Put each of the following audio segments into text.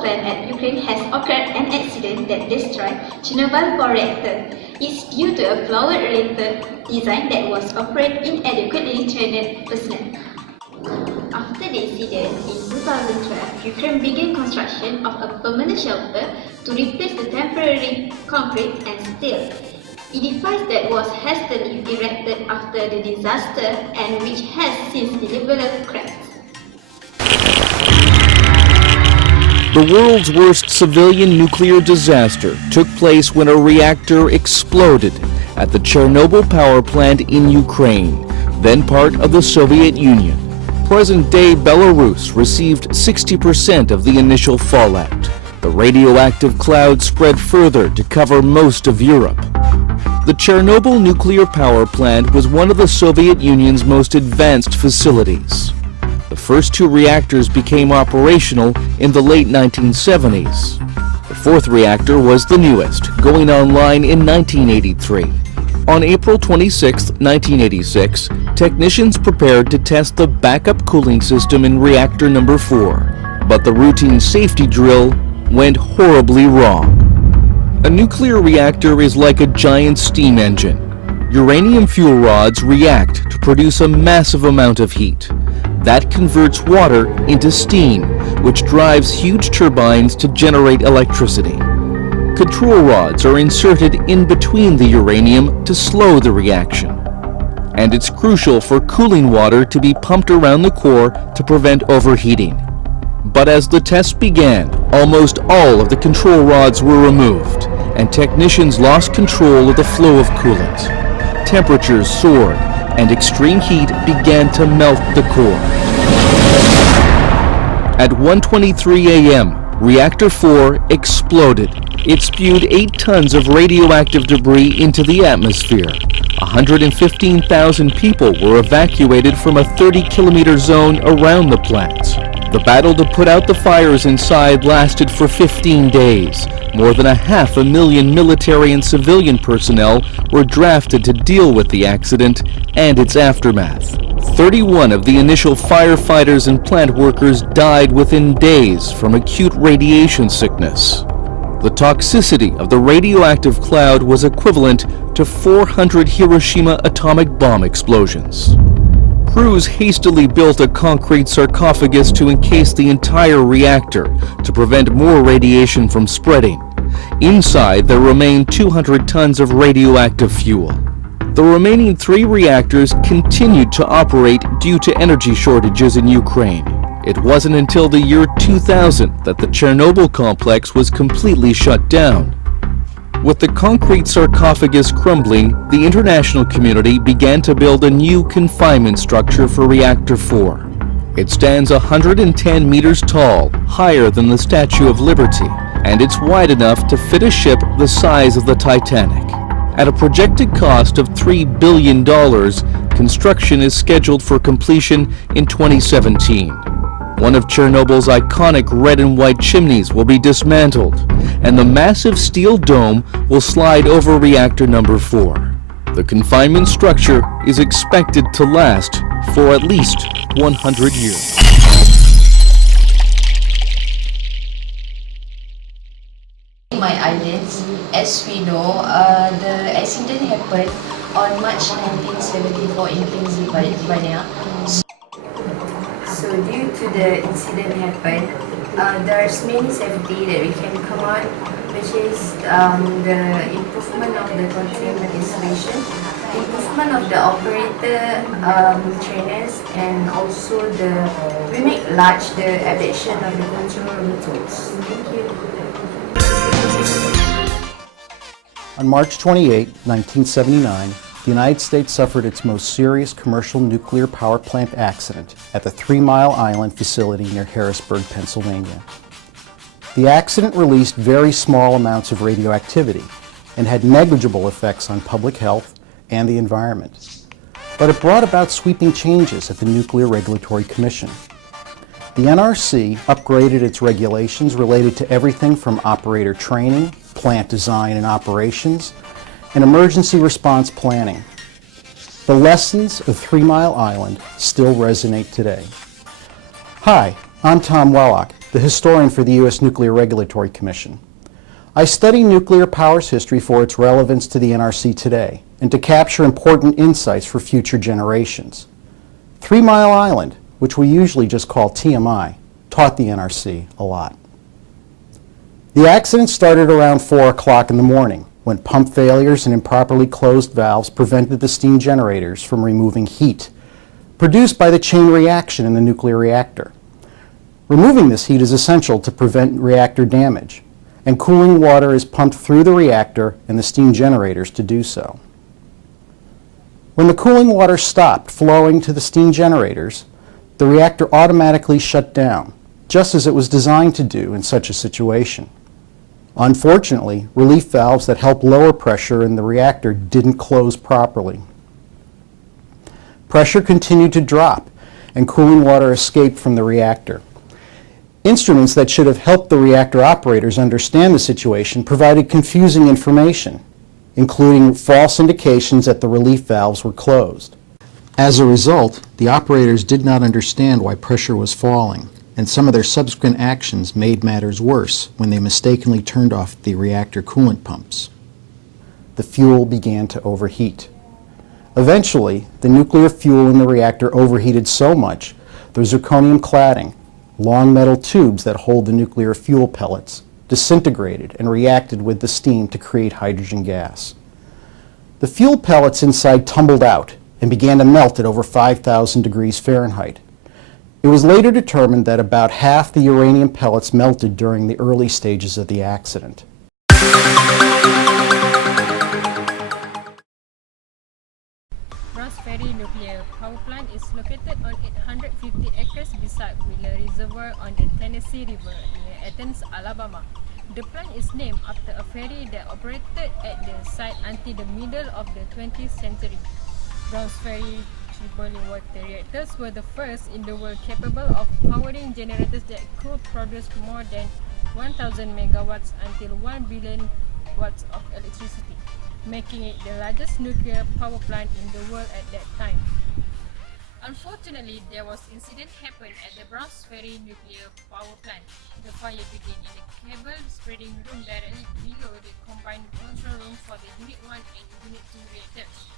plant at Ukraine has occurred an accident that destroyed Chernobyl power reactor. It's due to a flawed reactor design that was operated inadequately trained personnel. After the incident in 2012, Ukraine began construction of a permanent shelter to replace the temporary concrete and steel. A device that was hastily erected after the disaster and which has since developed cracks. The world's worst civilian nuclear disaster took place when a reactor exploded at the Chernobyl power plant in Ukraine, then part of the Soviet Union. Present-day Belarus received 60% of the initial fallout. The radioactive cloud spread further to cover most of Europe. The Chernobyl nuclear power plant was one of the Soviet Union's most advanced facilities. The first two reactors became operational in the late 1970s. The fourth reactor was the newest, going online in 1983. On April 26, 1986, technicians prepared to test the backup cooling system in reactor number 4, but the routine safety drill went horribly wrong. A nuclear reactor is like a giant steam engine. Uranium fuel rods react to produce a massive amount of heat. That converts water into steam, which drives huge turbines to generate electricity. Control rods are inserted in between the uranium to slow the reaction. And it's crucial for cooling water to be pumped around the core to prevent overheating. But as the tests began, almost all of the control rods were removed, and technicians lost control of the flow of coolant. Temperatures soared, and extreme heat began to melt the core. At 1:23 a.m., Reactor 4 exploded. It spewed 8 tons of radioactive debris into the atmosphere. 115,000 people were evacuated from a 30-kilometer zone around the plant. The battle to put out the fires inside lasted for 15 days. More than 500,000 military and civilian personnel were drafted to deal with the accident and its aftermath. 31 of the initial firefighters and plant workers died within days from acute radiation sickness. The toxicity of the radioactive cloud was equivalent to 400 Hiroshima atomic bomb explosions. Crews hastily built a concrete sarcophagus to encase the entire reactor to prevent more radiation from spreading. Inside, there remained 200 tons of radioactive fuel. The remaining 3 reactors continued to operate due to energy shortages in Ukraine. It wasn't until the year 2000 that the Chernobyl complex was completely shut down. With the concrete sarcophagus crumbling, the international community began to build a new confinement structure for Reactor 4. It stands 110 meters tall, higher than the Statue of Liberty, and it's wide enough to fit a ship the size of the Titanic. At a projected cost of $3 billion, construction is scheduled for completion in 2017. One of Chernobyl's iconic red and white chimneys will be dismantled, and the massive steel dome will slide over reactor number 4. The confinement structure is expected to last for at least 100 years. My islands, as we know, the accident happened on March 1974 in Pennsylvania. So due to the incident happened, there's many safety that we can come on, which is the improvement of the containment installation, improvement of the operator trainers, and also we make large the adaptation of the control methods. Thank you. On March 28, 1979, the United States suffered its most serious commercial nuclear power plant accident at the 3 Mile Island facility near Harrisburg, Pennsylvania. The accident released very small amounts of radioactivity and had negligible effects on public health and the environment. But it brought about sweeping changes at the Nuclear Regulatory Commission. The NRC upgraded its regulations related to everything from operator training, plant design and operations, and emergency response planning. The lessons of 3 Mile Island still resonate today. Hi, I'm Tom Wellock, the historian for the U.S. Nuclear Regulatory Commission. I study nuclear power's history for its relevance to the NRC today and to capture important insights for future generations. 3 Mile Island, which we usually just call TMI, taught the NRC a lot. The accident started around 4 o'clock in the morning when pump failures and improperly closed valves prevented the steam generators from removing heat produced by the chain reaction in the nuclear reactor. Removing this heat is essential to prevent reactor damage, and cooling water is pumped through the reactor and the steam generators to do so. When the cooling water stopped flowing to the steam generators, the reactor automatically shut down, just as it was designed to do in such a situation. Unfortunately, relief valves that help lower pressure in the reactor didn't close properly. Pressure continued to drop, and cooling water escaped from the reactor. Instruments that should have helped the reactor operators understand the situation provided confusing information, including false indications that the relief valves were closed. As a result, the operators did not understand why pressure was falling, and some of their subsequent actions made matters worse when they mistakenly turned off the reactor coolant pumps. The fuel began to overheat. Eventually, the nuclear fuel in the reactor overheated so much the zirconium cladding, long metal tubes that hold the nuclear fuel pellets, disintegrated and reacted with the steam to create hydrogen gas. The fuel pellets inside tumbled out and began to melt at over 5,000 degrees Fahrenheit. It was later determined that about half the uranium pellets melted during the early stages of the accident. Ross Ferry Nuclear Power Plant is located on 850 acres beside Wheeler Reservoir on the Tennessee River near Athens, Alabama. The plant is named after a ferry that operated at the site until the middle of the 20th century. Browns Ferry boiling water reactors were the first in the world capable of powering generators that could produce more than 1,000 megawatts until 1 billion watts of electricity, making it the largest nuclear power plant in the world at that time. Unfortunately, there was incident happened at the Browns Ferry nuclear power plant. The fire began in the cable spreading room directly below the combined control room for the Unit 1 and Unit 2 reactors.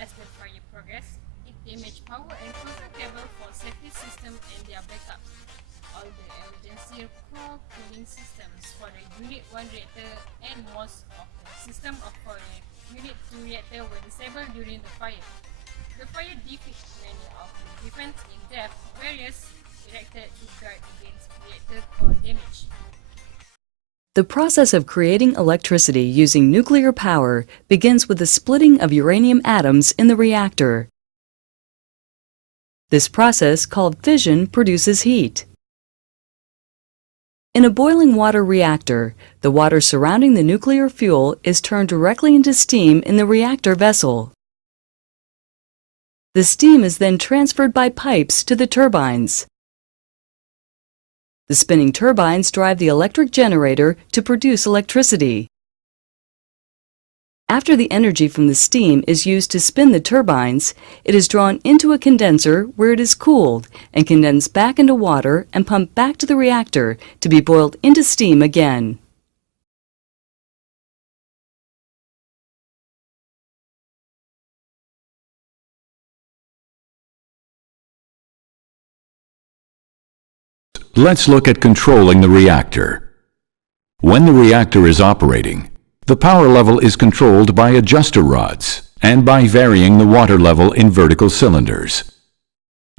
As the fire progressed, it damaged power and control cable for safety system and their backups. All the emergency core cooling systems for the Unit 1 reactor and most of the system for the Unit 2 reactor were disabled during the fire. The fire defeated many of the defense in-depth barriers erected to guard against reactor core damage. The process of creating electricity using nuclear power begins with the splitting of uranium atoms in the reactor. This process, called fission, produces heat. In a boiling water reactor, the water surrounding the nuclear fuel is turned directly into steam in the reactor vessel. The steam is then transferred by pipes to the turbines. The spinning turbines drive the electric generator to produce electricity. After the energy from the steam is used to spin the turbines, it is drawn into a condenser where it is cooled and condensed back into water and pumped back to the reactor to be boiled into steam again. Let's look at controlling the reactor. When the reactor is operating, the power level is controlled by adjuster rods and by varying the water level in vertical cylinders.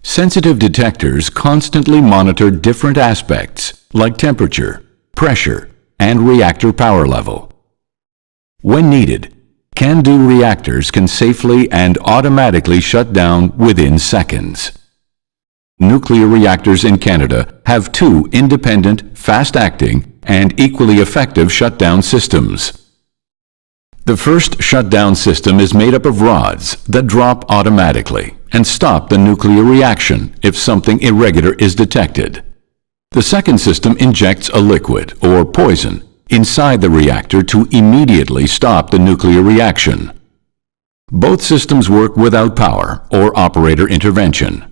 Sensitive detectors constantly monitor different aspects like temperature, pressure, and reactor power level. When needed, can-do reactors can safely and automatically shut down within seconds. Nuclear reactors in Canada have two independent, fast-acting, and equally effective shutdown systems. The first shutdown system is made up of rods that drop automatically and stop the nuclear reaction if something irregular is detected. The second system injects a liquid or poison inside the reactor to immediately stop the nuclear reaction. Both systems work without power or operator intervention.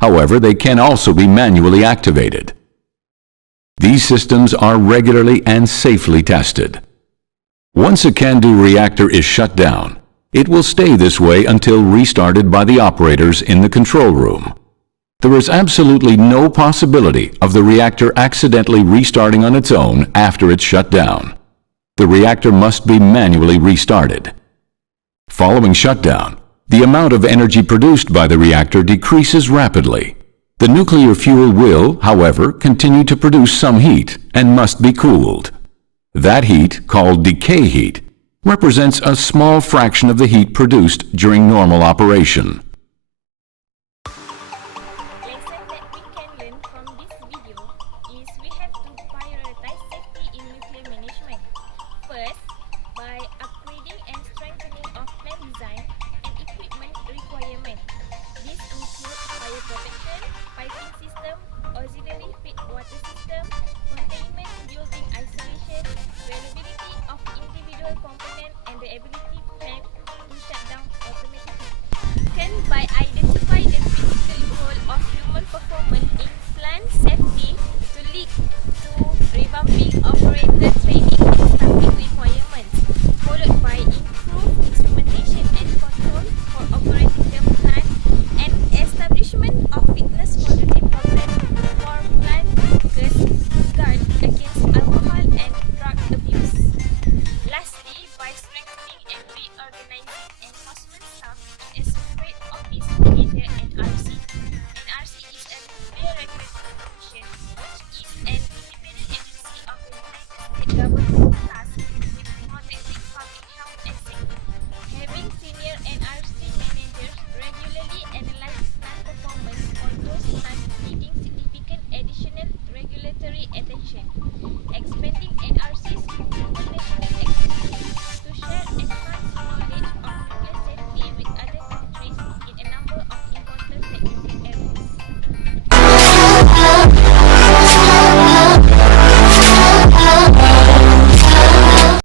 However, they can also be manually activated. These systems are regularly and safely tested. Once a CANDO reactor is shut down, it will stay this way until restarted by the operators in the control room. There is absolutely no possibility of the reactor accidentally restarting on its own after it's shut down. The reactor must be manually restarted. Following shutdown, the amount of energy produced by the reactor decreases rapidly. The nuclear fuel will, however, continue to produce some heat and must be cooled. That heat, called decay heat, represents a small fraction of the heat produced during normal operation. Lesson that we can learn from this video is we have to prioritize safety in nuclear management. First, by upgrading and strengthening of plant design and equipment requirement. This includes fire protection, piping system, auxiliary feed water system, containment building isolation, reliability of individual components, and the ability plant to shut down automatically. Second, by